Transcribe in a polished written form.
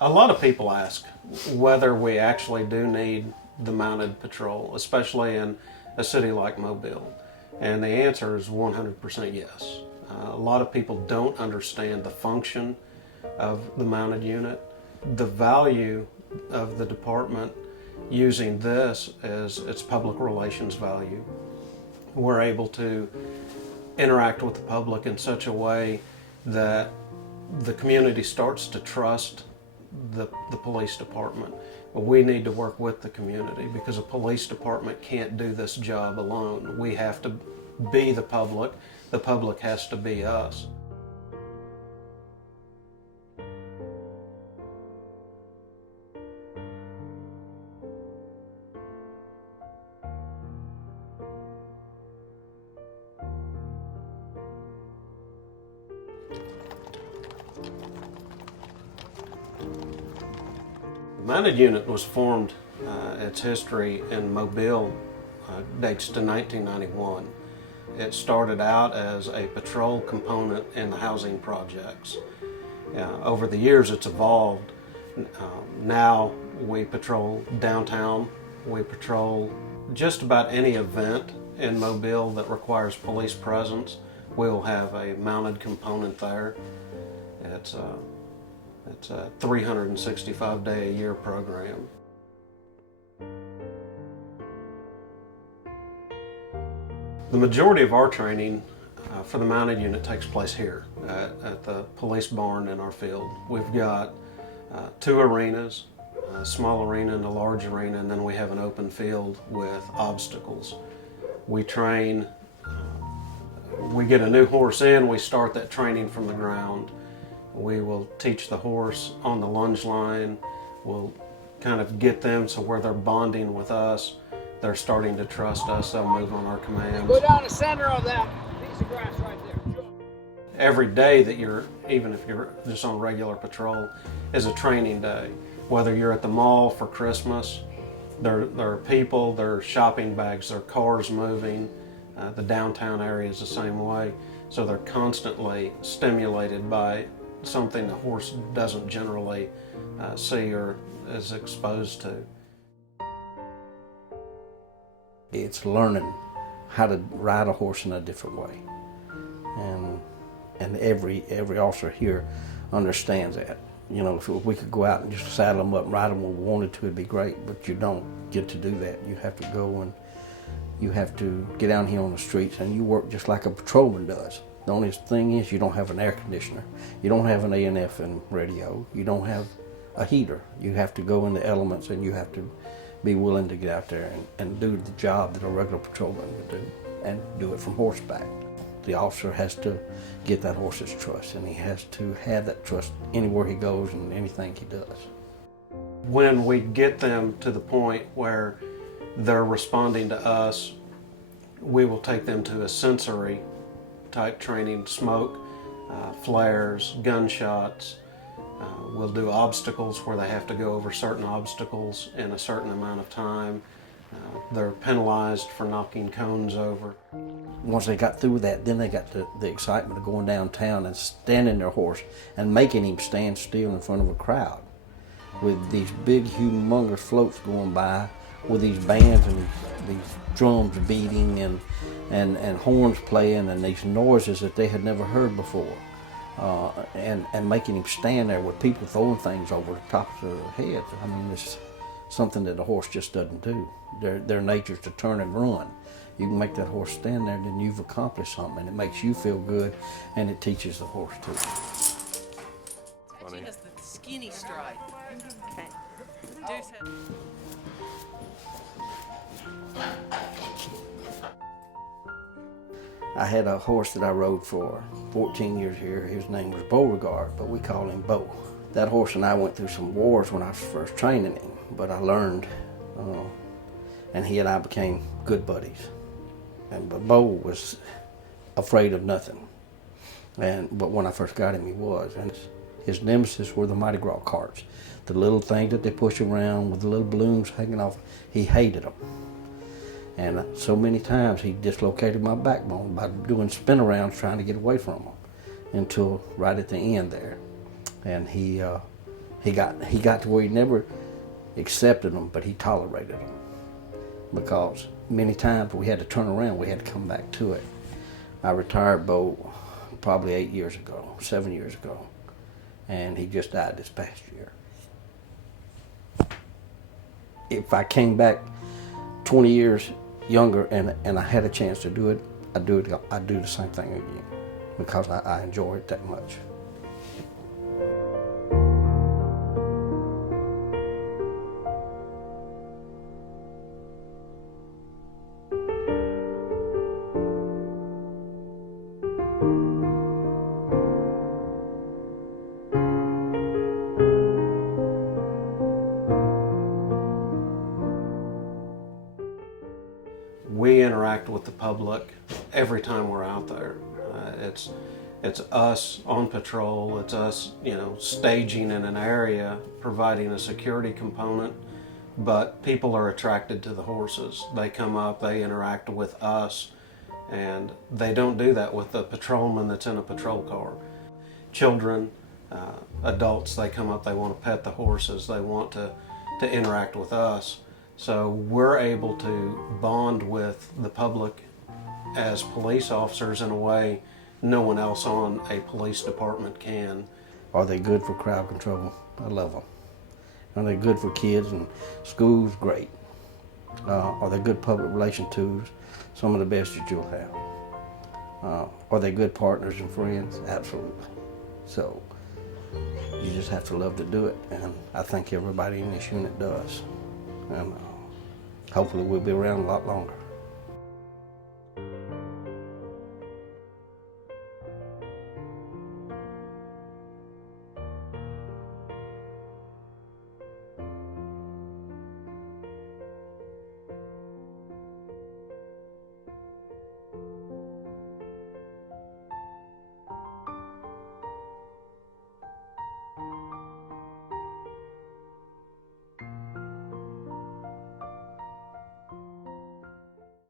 A lot of people ask whether we actually do need the mounted patrol, especially in a city like Mobile. And the answer is 100% yes. A lot of people don't understand the function of the mounted unit. The value of the department using this is its public relations value. We're able to interact with the public in such a way that the community starts to trust the police department. But we need to work with the community because a police department can't do this job alone. We have to be the public has to be us. The mounted unit was formed, its history in Mobile dates to 1991. It started out as a patrol component in the housing projects. Over the years it's evolved. Now we patrol downtown, we patrol just about any event in Mobile that requires police presence. We will have a mounted component there. It's a 365-day-a-year program. The majority of our training for the mounted unit takes place here at the police barn in our field. We've got two arenas, a small arena and a large arena, and then we have an open field with obstacles. We train, we get a new horse in, we start that training from the ground. We will teach the horse on the lunge line. We'll kind of get them so where they're bonding with us, they're starting to trust us, they'll move on our commands. Go down the center of that piece of grass right there. Every day that even if you're just on regular patrol, is a training day. Whether you're at the mall for Christmas, there are people, there are shopping bags, there are cars moving. The downtown area is the same way. So they're constantly stimulated by something the horse doesn't generally see or is exposed to. It's learning how to ride a horse in a different way, and every officer here understands that. You know, if we could go out and just saddle them up and ride them when we wanted to, it'd be great, but you don't get to do that. You have to go and you have to get down here on the streets and you work just like a patrolman does. The only thing is you don't have an air conditioner, you don't have an AM/FM radio, you don't have a heater. You have to go in the elements and you have to be willing to get out there and do the job that a regular patrolman would do, and do it from horseback. The officer has to get that horse's trust, and he has to have that trust anywhere he goes and anything he does. When we get them to the point where they're responding to us, we will take them to a sensory type training, smoke, flares, gunshots. We'll do obstacles where they have to go over certain obstacles in a certain amount of time. They're penalized for knocking cones over. Once they got through that, then they got the excitement of going downtown and standing their horse and making him stand still in front of a crowd with these big, humongous floats going by with these bands and these drums beating and horns playing and these noises that they had never heard before. And making him stand there with people throwing things over the tops of their heads. I mean, it's something that a horse just doesn't do. Their nature's to turn and run. You can make that horse stand there, then you've accomplished something, and it makes you feel good, and it teaches the horse too. She has the skinny stride. Okay. Deuce has... I had a horse that I rode for 14 years here. His name was Beauregard, but we called him Beau. That horse and I went through some wars when I was first training him, but I learned, and he and I became good buddies. But Beau was afraid of nothing, but when I first got him, he was. And his nemesis were the Mardi Gras carts, the little things that they push around with the little balloons hanging off. He hated them. And so many times he dislocated my backbone by doing spin-arounds trying to get away from them until right at the end there. And he He got to where he never accepted them, but he tolerated them, because many times we had to turn around, we had to come back to it. I retired Bo probably 7 years ago, and he just died this past year. If I came back 20 years younger and I had a chance to do it, I'd do the same thing again, because I enjoy it that much. We interact with the public every time we're out there. It's us on patrol. It's us, staging in an area, providing a security component. But people are attracted to the horses. They come up, they interact with us, and they don't do that with the patrolman that's in a patrol car. Children, adults, they come up, they want to pet the horses, they want to interact with us. So we're able to bond with the public as police officers in a way no one else on a police department can. Are they good for crowd control? I love them. Are they good for kids and schools? Great. Are they good public relation tools? Some of the best that you'll have. Are they good partners and friends? Absolutely. So you just have to love to do it, and I think everybody in this unit does. And hopefully we'll be around a lot longer.